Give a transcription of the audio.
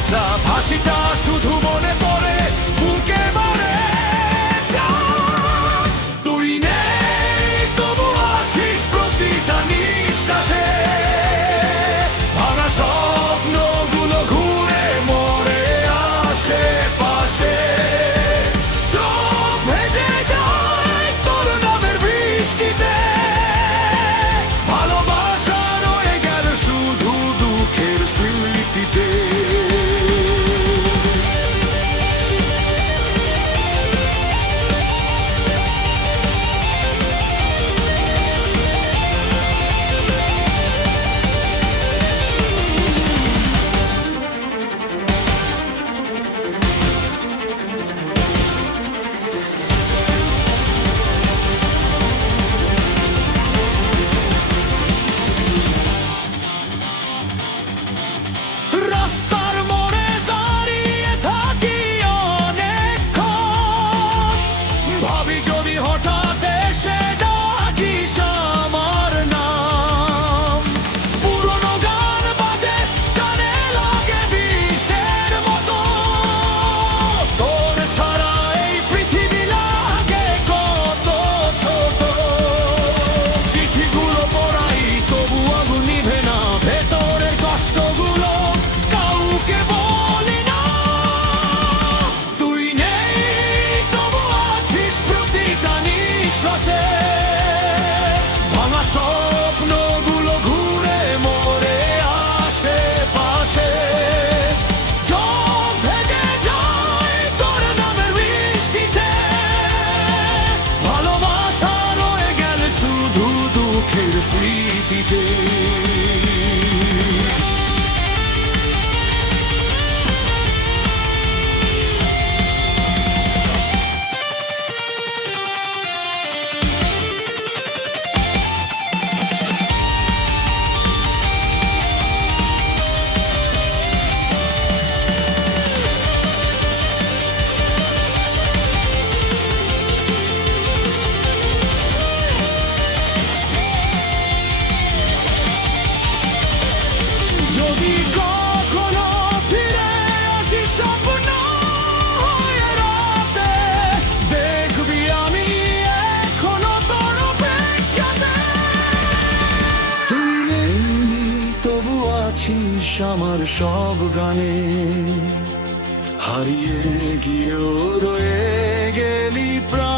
বাচ্চা ভাসিটা শুধু মনে পড়ে বুকে বাড়ে। তুই নেই তবু আছিস প্রতিটা নিঃশ্বাসে, ভাঙা স্বপ্নগুলো ঘুরে মরে আশেপাশে। চোখ ভেজে যায় তোর নামের বৃষ্টিতে, ভালোবাসা রয়ে গেল শুধু দুঃখের স্মৃতিতে। রাস্তার মোড়ে দাঁড়িয়ে থাকি অনেকক্ষণ, ভাবি যদি হঠাৎ এসে ডাকিস আমার নাম। পুরনো গান বাজে কানে লাগে বিষের মতো, তোর ছাড়া এই পৃথিবী লাগে কত ছোট। চিঠিগুলো পড়াই তবু আগুন নিভে না, ভেতরের কষ্টগুলো কাউকে বলি না। তুই নেই তবু আছিস প্রতিটা নিঃশ্বাসে, ভাঙা স্বপ্নগুলো ঘুরে মরে আশেপাশে। চোখ ভেজে যায় তোর নামের বৃষ্টিতে, ভালোবাসা রয়ে গেল শুধু দুঃখের স্মৃতিতে। যদি কখনো ফিরে আসি স্বপ্ন হয়ে রাতে, দেখবি আমি এখনো তোর অপেক্ষাতে। তুই নেই তবু আছিস আমার সব গানে, হারিয়ে গিয়েও রয়ে গেলি প্রাণ।